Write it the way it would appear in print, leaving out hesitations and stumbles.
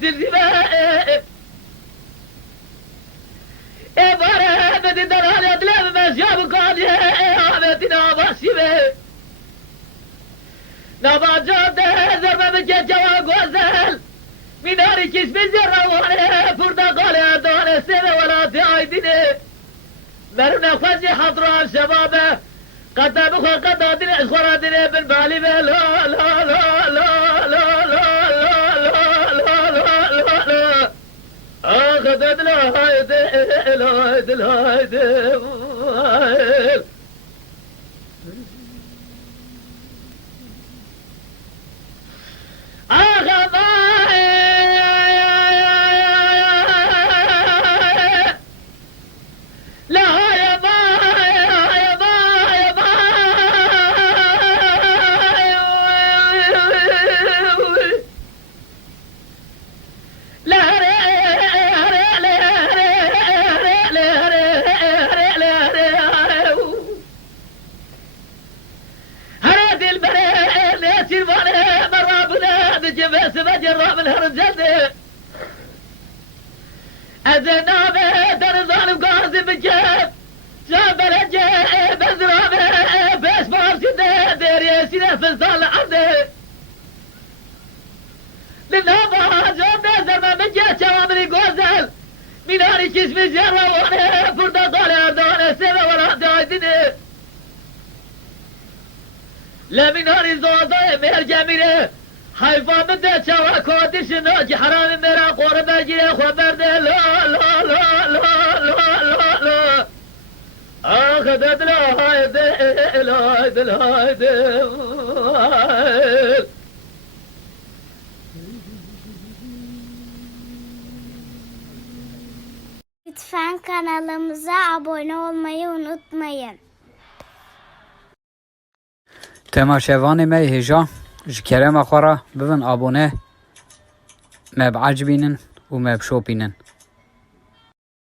سلسبة باره بدي دلالة دلم مزياب قادية عمتنا باشيبه نبا جاده زربه بجه جواب وزل میناری کس بزر روانه پردقال اردانه سبه ولاتي آیدینه مرو نفذی حضران شبابه قد بخور قد آدینه اخوراتینه بالبالي به لا لا لا لا لا لا لا لا لا لا آخذت لا هايدي لا هايدي لا هايدي جراب الهرجل أزنابه درزان وقارز بجيب جاب الجيب أزرابه بس بارسده ديري سيده فلسان لعرده للنابه جاب زرما بجيب شوامري قوزل ميناري كسمي زيارة وانه فردقال اردانه سبه ولا دايدنه لميناري زوضه مهر جميله حيفا بده شوا كودش ناجي حرام مرا قرب اجي خبر ده لا لا لا لا لا لا لا اخذت لا هايدي لا هايدي لا هايدي Lütfen kanalımıza abone olmayı unutmayın. تماشاوان ما هجا جكرم اخورا ببن ابونه ما بعجبينن وما بشوبينن